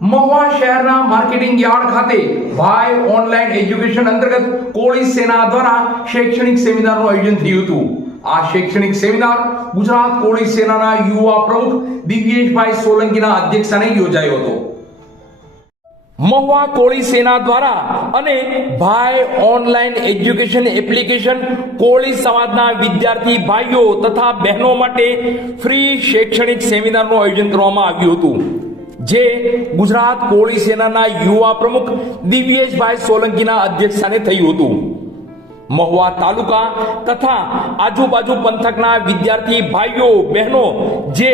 મહુવા શહેરના marketing yard ખાતે ભાઈ ઓનલાઈન એજ્યુકેશન અંતર્ગત કોળી સેના દ્વારા શૈક્ષણિક સેમિનારનું આયોજન થયું હતું। આ શૈક્ષણિક સેમિનાર ગુજરાત કોળી સેનાના યુવા પ્રમુખ દિવ્યેશભાઈ સોલંકીના અધ્યક્ષસ્થાને યોજાયો હતો। મહુવા કોળી સેના દ્વારા અને ભાઈ ઓનલાઈન એજ્યુકેશન એપ્લિકેશન કોળી સમાજના વિદ્યાર્થી ભાઈઓ તથા બહેનો માટે ફ્રી શૈક્ષણિક સેમિનારનું આયોજન કરવામાં આવ્યું હતું, જે ગુજરાત કોળી સેનાના યુવા પ્રમુખ દિવ્યેશભાઈ સોલંકીના અધ્યક્ષસ્થાને થયું હતું। મહુવા તાલુકા તથા આજુબાજુ પંથકના વિદ્યાર્થી ભાઈઓ બહેનો જે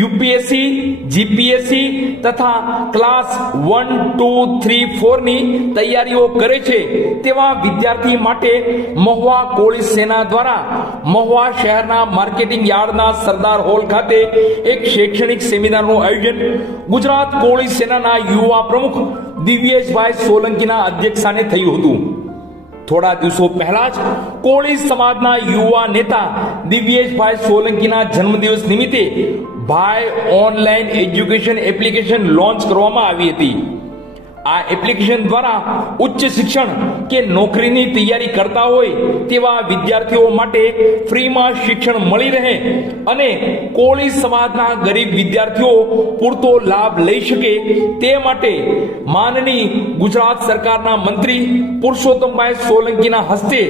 યુપીએસસી, જીપીએસસી તથા ક્લાસ 1, 2, 3, 4 ની તૈયારીઓ કરે છે તેવા વિદ્યાર્થી માટે મહુવા કોળી સેના દ્વારા મહુવા શહેરના માર્કેટિંગ યાર્ડના સરદાર હોલ ખાતે એક શૈક્ષણિક સેમિનારનું આયોજન ગુજરાત કોળી સેનાના યુવા પ્રમુખ દિવ્યેશભાઈ સોલંકીના અધ્યક્ષસ્થાને થયું હતું। થોડા દિવસો પહેલા જ કોળી સમાજના યુવા નેતા દિવ્યેશભાઈ સોલંકીના જન્મદિવસ નિમિત્તે ભાઈ ઓનલાઈન એજ્યુકેશન એપ્લિકેશન લોન્ચ કરવામાં આવી હતી। આ એપ્લિકેશન દ્વારા ઉચ્ચ શિક્ષણ કે નોકરીની તૈયારી કરતા હોય તેવા વિદ્યાર્થીઓ માટે ફ્રીમાં શિક્ષણ મળી રહે અને કોળી સમાજના ગરીબ વિદ્યાર્થીઓ પૂરતો લાભ લઈ શકે તે માટે માનનીય ગુજરાત સરકારના મંત્રી પુરુષોત્તમભાઈ સોલંકીના હસ્તે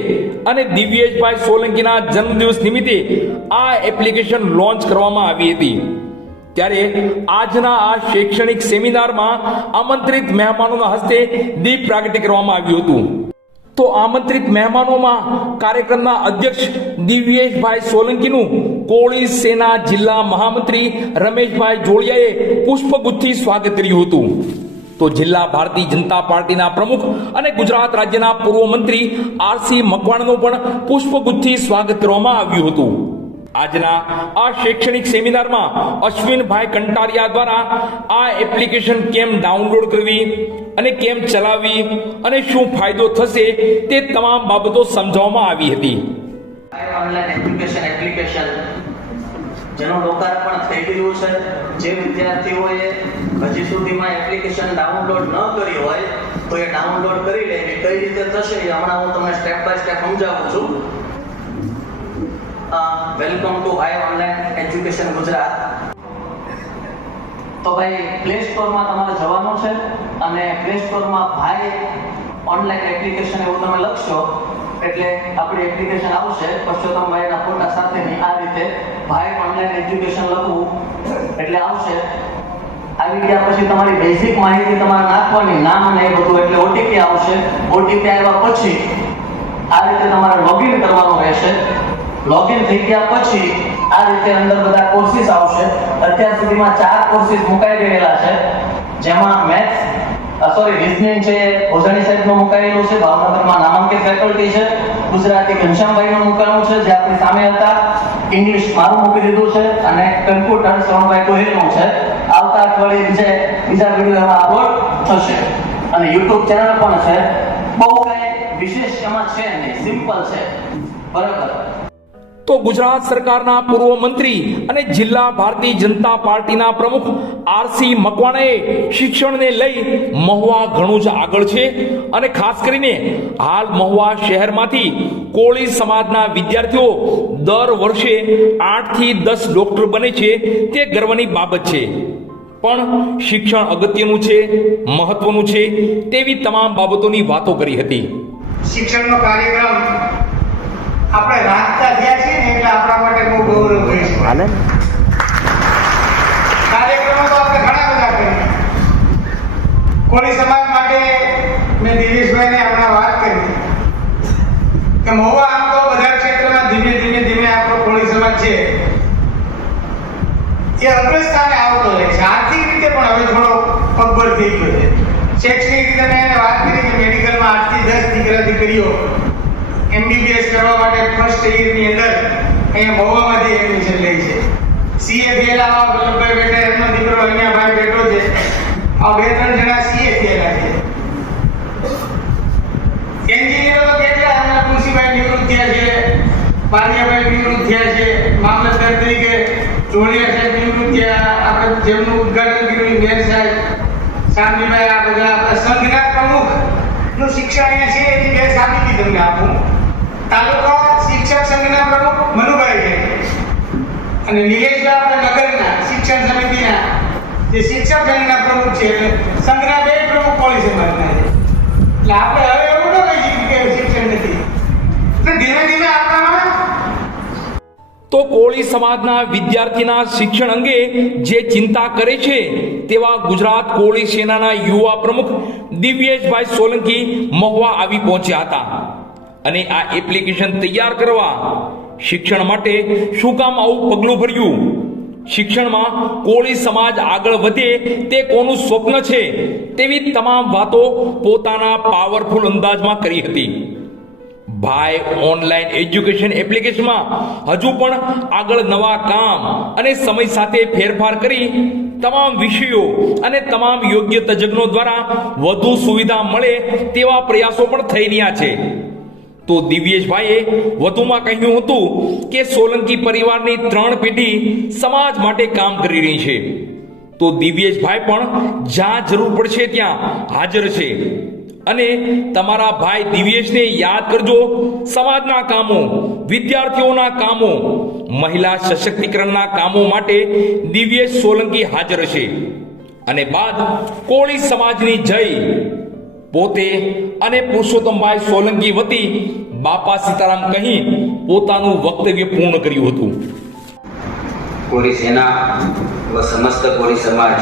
અને દિવ્યેશભાઈ સોલંકીના જન્મદિવસ નિમિત્તે આ એપ્લિકેશન લોન્ચ કરવામાં આવી હતી। ત્યારે આજના આ શૈક્ષણિક સેમિનારમાં આમંત્રિત મહેમાનોના હસ્તે દીપ પ્રાગટ્ય કરવામાં આવ્યું હતું। તો આમંત્રિત મહેમાનોમાં કાર્યક્રમના અધ્યક્ષ દિવ્યેશભાઈ સોલંકીનું કોળી સેના જિલ્લા મહામંત્રી રમેશભાઈ જોડિયાએ પુષ્પગુચ્છથી સ્વાગત કર્યું હતું। તો જિલ્લા ભારતીય જનતા પાર્ટીના પ્રમુખ અને ગુજરાત રાજ્યના પૂર્વ મંત્રી આરસી મકવાણાનું પણ પુષ્પગુચ્છથી સ્વાગત કરવામાં આવ્યું હતું। આજના આ શૈક્ષણિક સેમિનારમાં અશ્વિનભાઈ કંટારિયા દ્વારા આ એપ્લિકેશન કેમ ડાઉનલોડ કરવી અને કેમ ચલાવવી અને શું ફાયદો થશે તે તમામ બાબતો સમજાવવામાં આવી હતી। ઓનલાઈન એજ્યુકેશન એપ્લિકેશન જેનું લોકાર્પણ થઈ ગયું છે, જે વિદ્યાર્થીઓએ હજી સુધીમાં એપ્લિકેશન ડાઉનલોડ ન કરી હોય તો એ ડાઉનલોડ કરી લે। કઈ રીતે થશે એ હમણાં હું તમને સ્ટેપ બાય સ્ટેપ સમજાવું છું। વેલકમ ટુ ભાઈ ઓનલાઈન એજ્યુકેશન ગુજરાત। તો ભાઈ પ્લે સ્ટોરમાં તમારે જવાનું છે અને પ્લે સ્ટોરમાં ભાઈ ઓનલાઈન એપ્લિકેશન એવું તમે લખશો એટલે આપણી એપ્લિકેશન આવશે પુરુષોત્તમભાઈના ફોટા સાથેની। આ રીતે ભાઈ ઓનલાઈન એજ્યુકેશન લખવું એટલે આવશે। આવી ગયા પછી તમારી બેઝિક માહિતી તમારે નાખવાની, નામ અને એ બધું, એટલે ઓટીપી આવશે। ઓટીપી આવ્યા પછી આ રીતે તમારે લોગિન કરવાનું રહેશે। લોગિન થઈ ગયા પછી આ રીતે અંદર બધા કોર્સિસ આવશે। અત્યાર સુધીમાં 4 કોર્સિસ મુકાઈ ગયેલા છે, જેમાં રીઝનિંગ છે ઓઝાણી સાહેબનું મુકાયેલું છે, ભાવનગરમાં નામાંકિત ફેકલ્ટી છે, ગુજરાતી ઘનશ્યામભાઈનું મુકાયેલું છે જે આપણી સામે હતા, ઇંગ્લિશ મારું મૂકી દીધું છે અને કમ્પ્યુટર શ્રવણભાઈ ગોહિલનું છે। આવતા અઠવાડિયે બીજા વિડીયો એમાં અપલોડ થશે અને યુટ્યુબ ચેનલ પણ છે। બહુ કઈ વિશેષ એમાં છે નહીં, સિમ્પલ છે, બરાબર। તો ગુજરાત સરકારના પૂર્વ મંત્રી અને જિલ્લા ભારતીય જનતા પાર્ટીના પ્રમુખ આરસી મકવાણાએ શિક્ષણને લઈ મહુવા ઘણું જ આગળ છે અને ખાસ કરીને હાલ મહુવા શહેરમાંથી કોળી સમાજના વિદ્યાર્થીઓ દર વર્ષે 8 થી 10 ડોક્ટર બને છે તે ગર્વની બાબત છે। પણ શિક્ષણ અગત્યનું છે, મહત્વનું છે તેવી તમામ બાબતોની વાતો કરી હતી। શિક્ષણનો કાર્યક્રમ આપણે રાખતા થયા છીએ ને એટલે આપણા માટે બહુ ગૌરવ હોય છે। કાર્યક્રમો તો આપણે ઘણા બધા કરીએ। કોળી સમાજ માટે મેં દિવ્યેશભાઈને હમણાં વાત કરી કે મહુવા આમ તો બધા ક્ષેત્રમાં ધીમે ધીમે આપણો કોળી સમાજ છે એ અગ્રસ્થાને આવતો રહે છે। આર્થિક રીતે પણ હવે થોડો પગભર થઈ ગયો છે। શૈક્ષણિક રીતે મેં એને વાત કરી કે મેડિકલમાં 8 થી 10 દીકરા દીકરીઓ MBBS કરવા માટે ફર્સ્ટ યરની અંદર અહીંયા મહુવામાંથી એડમિશન લે છે। CA થયેલા વલ્લભભાઈ બેટા એમનો દીકરો અહીંયા ભાઈ બેઠો છે। આ 2-3 જણા CA થયેલા છે। એન્જિનિયરો તો કેટલા હમણાં કૃષિભાઈ નિવૃત્ત થયા છે, પારિયાભાઈ નિવૃત્ત થયા છે, મામલતદાર તરીકે જોડિયા સાહેબ નિવૃત્ત થયા, આપણે જેમનું ઉદ્ઘાટન કર્યું મેયર સાહેબ, શાંતિભાઈ આ બધા આપણા સંઘના પ્રમુખનું શિક્ષણ અહીંયા છે એની બે સાબિતી તમને આપું. તાલુકા શિક્ષક સંઘના પ્રમુખ મનુભાઈ છે અને નિલેશભાઈ આપણા નગરના શિક્ષણ સમિતિના જે શિક્ષક સંઘના પ્રમુખ છે એટલે સંઘના બે પ્રમુખ કોળી સમાજના છે. એટલે આપણે હવે એવું ન કહી શકીએ કે શિક્ષણ નથી. એટલે ધીમે ધીમે આપણામાં તો કોળી સમાજના વિદ્યાર્થીના શિક્ષણ અંગે જે ચિંતા કરે છે તેવા ગુજરાત કોળી સેનાના યુવા પ્રમુખ દિવ્યેશભાઈ સોલંકી મહુવા આવી પહોંચ્યા હતા અને આ એપ્લિકેશન તૈયાર કરવા શિક્ષણ માટે શું કામ આવું પગલું ભર્યું, શિક્ષણમાં કોળી સમાજ આગળ વધે તે કોનું સ્વપ્ન છે તેવી તમામ વાતો પોતાના પાવરફુલ અંદાજમાં કરી હતી. ભાઈ ઓનલાઈન એજ્યુકેશન એપ્લિકેશનમાં હજુ પણ આગળ નવા કામ અને સમય સાથે ફેરફાર કરી તમામ વિષયો અને તમામ યોગ્ય તજજ્ઞો દ્વારા વધુ સુવિધા મળે તેવા પ્રયાસો પણ થઈ રહ્યા છે. તો દિવ્યેશભાઈએ વધુમાં કહ્યું હતું કે સોલંકી પરિવારની 3 પેઢી સમાજ માટે કામ કરી રહી છે. તો દિવ્યેશભાઈ પણ જ્યાં જરૂર પડશે ત્યાં હાજર છે અને તમારા ભાઈ દિવ્યેશને યાદ કરજો. સમાજના કામો, વિદ્યાર્થીઓના કામો, મહિલા સશક્તિકરણના કામો માટે દિવ્યેશ સોલંકી હાજર છે. અને બાદ કોળી સમાજની જય પોતે અને પુરુષોત્તમભાઈ સોલંકી વતી બાપા સીતારામ કહી પોતાનું વક્તવ્ય પૂર્ણ કર્યું હતું. કોળી સેના વ સમસ્ત કોળી સમાજ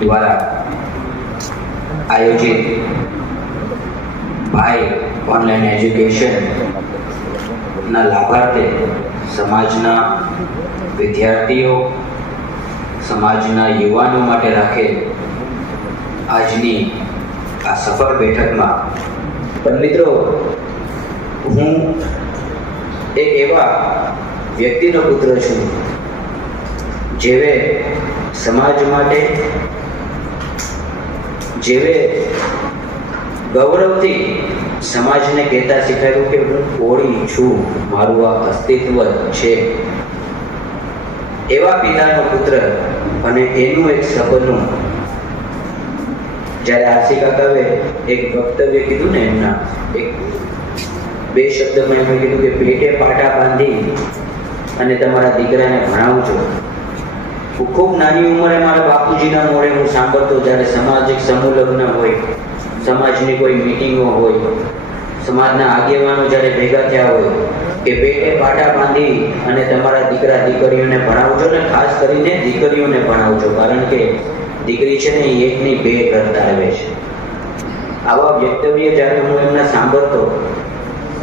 દ્વારા આયોજિત ભાઈ ઓનલાઈન એજ્યુકેશન ના લાભાર્થે સમાજના વિદ્યાર્થીઓ, સમાજના યુવાનો માટે રાખેલ આજની આ સફળ બેઠકમાં પણ મિત્રો, હું એક એવા વ્યક્તિનો પુત્ર છું જેવે સમાજ માટે, જેવે ગૌરવથી સમાજને કહેતા શીખાયું કે હું કોળી છું, મારું આ અસ્તિત્વ છે. એવા પિતાનો પુત્ર અને એનું એક સપનું જ્યારે આરસી કાકાએ એક વક્તવ્ય કીધું ને, એમના એક 2 શબ્દમાં એમણે કીધું કે પેટે પાટા બાંધી અને તમારા દીકરાને ભણાવજો. હું ખૂબ નાની ઉંમરે મારા બાપુજીના મોડે હું સાંભળતો, જ્યારે સામાજિક સમૂહ લગ્ન હોય, સમાજની કોઈ મિટિંગો હોય, સમાજના આગેવાનો જ્યારે ભેગા થયા હોય કે પેટે પાટા બાંધી અને તમારા દીકરા દીકરીઓને ભણાવજો ને ખાસ કરીને દીકરીઓને ભણાવજો, કારણ કે દીકરી છે ને એ એકની 2 કરતા આવે છે. આવા વક્તવ્ય જ્યારે હું એમના સાંભળતો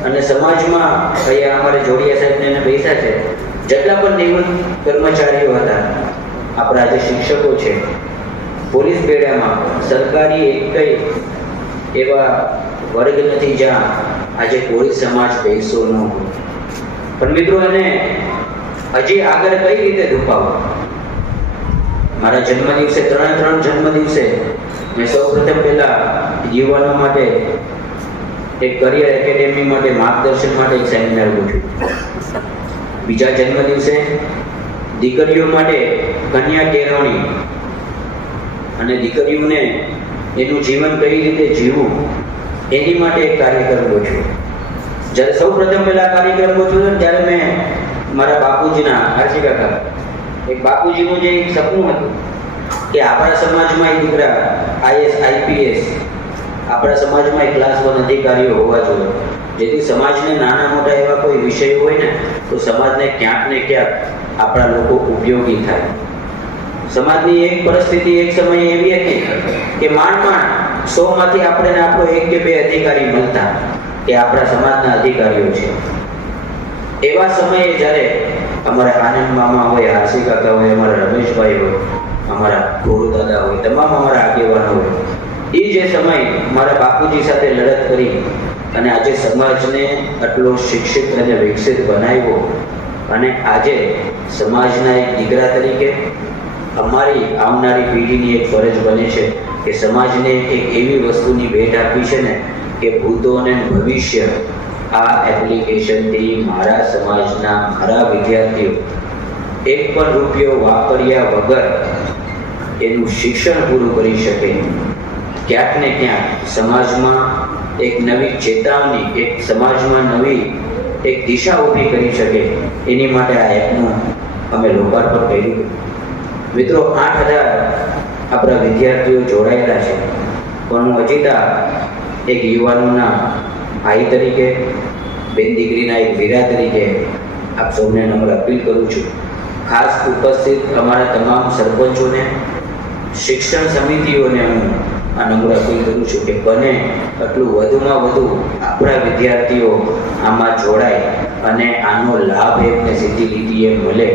અને સમાજમાં અહીંયા અમારે જોડિયા સાહેબને એને બેસા છે, જેટલા પણ નિવૃત્ત કર્મચારીઓ હતા, આપણા જે શિક્ષકો છે, પોલીસ બેડામાં સરકારી એકય એવા વર્ગ નથી જ્યાં આજે કોળી સમાજ બેસો ન હોય. પણ મિત્રો, એને હજી આગળ કઈ રીતે ધુપાવો? મારા જન્મદિવસે 3 જન્મદિવસે મેં સૌપ્રથમ પહેલા યુવાનો માટે એક કરિયર એકેડેમી માટે માર્ગદર્શન માટે એક સેમિનાર ગોઠવ્યું. બીજા જન્મદિવસે દીકરીઓ માટે કન્યા કેળવણી અને દીકરીઓને એનું જીવન કઈ રીતે જીવવું એની માટે એક કાર્યક્રમ ગોઠવ્યો. જ્યારે સૌપ્રથમ પહેલા કાર્યક્રમ ગોઠવ્યો ત્યારે મેં મારા બાપુજીના આરસી કાકા, એક બાપુજીનું જે એક સપનું હતું કે આપણા સમાજમાં એક દીકરા IAS IPS, આપણા સમાજમાં એક ક્લાસ 1 અધિકારીઓ હોવા જોઈએ, જેથી સમાજને નાના મોટા એવા કોઈ વિષય હોય ને તો સમાજને ક્યાંક ને ક્યાંક આપણા લોકો ઉપયોગી થાય. સમાજની એક પરિસ્થિતિ એક સમયે એવી હતી કે માંડ 100 માંથી આપણે આપણો 1 કે 2 અધિકારી મળતા કે આપણા સમાજના અધિકારીઓ છે. એવા સમયે જ્યારે અમારા આનંદ મામા હોય, આરસી કાકા હોય, અમારા રમેશભાઈ હોય, અમારા ગોરુ દાદા હોય, તમામ અમારા આગેવાનો હોય, એ જે સમય મારા બાપુજી સાથે લડત કરી અને આજે સમાજને આટલો શિક્ષિત અને વિકસિત બનાવ્યો, અને આજે સમાજના એક દીકરા તરીકે અમારી આવનારી પેઢીની એક ફરજ બને છે કે સમાજને એક એવી વસ્તુની ભેટ આપી છે ને કે ભૂતો અને ભવિષ્ય આ એપ્લિકેશનથી મારા સમાજના મારા વિદ્યાર્થીઓ 1 પણ રૂપિયો વાપર્યા વગર એનું શિક્ષણ પૂરું કરી શકે, ક્યાંક ને ક્યાંક સમાજમાં એક નવી ચેતવણી, એક સમાજમાં નવી એક દિશા ઊભી કરી શકે, એની માટે આ એપનું અમે લોકાર્પણ કર્યું. મિત્રો, 8,000 આપણા વિદ્યાર્થીઓ જોડાયેલા છે, પણ હું હજીતા એક યુવાનોના ભાઈ તરીકે, બેન દીકરીના એક વીરા તરીકે આપ સૌને નમ્ર અપીલ કરું છું. ખાસ ઉપસ્થિત અમારા તમામ સરપંચોને, શિક્ષણ સમિતિઓને હું આ નમ્ર અપીલ કરું છું કે બને એટલું વધુમાં વધુ આપણા વિદ્યાર્થીઓ આમાં જોડાય અને આનો લાભ એમને સીધી લીટીએ મળે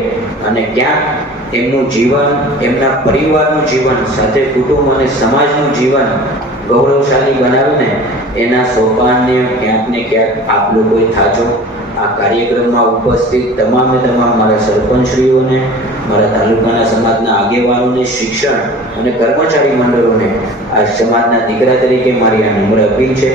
અને ક્યાંક એમનું જીવન, એમના પરિવારનું જીવન સાથે કુટુંબ અને સમાજનું જીવન ગૌરવશાળી બનાવીને એના સોપાનને ક્યાંક ને ક્યાંક આપ લોકોએ થાચો. આ કાર્યક્રમમાં ઉપસ્થિત તમામે તમામ મારા સરપંચશ્રીઓને, મારા તાલુકાના સમાજના આગેવાનોને, શિક્ષણ અને કર્મચારી મંડળોને આ સમાજના દીકરા તરીકે મારી આ નમ્ર અપીલ છે.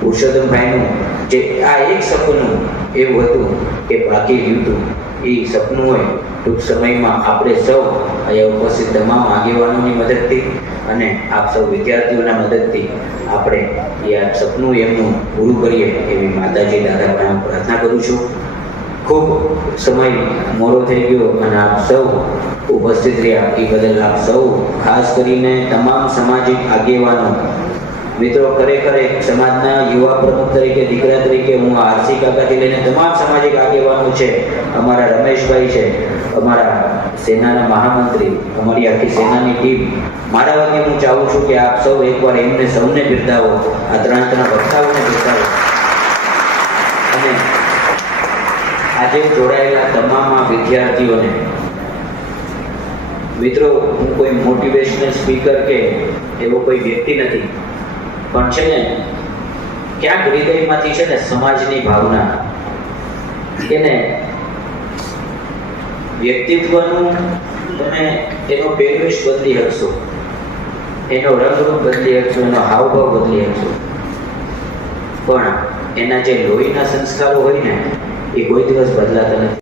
પુરુષોત્તમભાઈનું જે આ એક સપનું એવું હતું કે બાકી રહ્યું હતું, એ સપનું હોય ટૂંક સમયમાં આપણે સૌ અહીંયા ઉપસ્થિત તમામ આગેવાનોની મદદથી અને આપ સૌ વિદ્યાર્થીઓના મદદથી આપણે એ આ સપનું એમનું પૂરું કરીએ એવી માતાજી દાદા પ્રાર્થના કરું છું. ખૂબ સમય મોડો થઈ ગયો અને આપ સૌ ઉપસ્થિત રહ્યા એ બદલ આપ સૌ, ખાસ કરીને તમામ સામાજિક આગેવાનો મિત્રો, ખરેખર એક સમાજના યુવા પ્રમુખ તરીકે, દીકરા તરીકે હું આરસી કાકાથી લઈને તમામ સામાજિક આગેવાનો છે, અમારા રમેશભાઈ છે, અમારા સેનાના મહામંત્રી, અમારી આખી સેનાની ટીમ, મારા વતી હું ચાહું છું કે આપ સૌ એકવાર એમને સૌને બિરદાવો, આ ત્રણ વક્તાઓને બિરદાવો અને આજે જોડાયેલા તમામ વિદ્યાર્થીઓને. મિત્રો, હું કોઈ મોટિવેશનલ સ્પીકર કે એવો કોઈ વ્યક્તિ નથી, પણ છે ને ક્યાંક હૃદયમાંથી છે ને સમાજની ભાવના, એને વ્યક્તિત્વનું તમે એનો પહેરવેશ બદલી શકશો, એનો રંગરૂપ બદલી શકશો, એનો હાવભાવ બદલી શકશો, પણ એના જે લોહીના સંસ્કારો હોય ને એ કોઈ દિવસ બદલાતા નથી.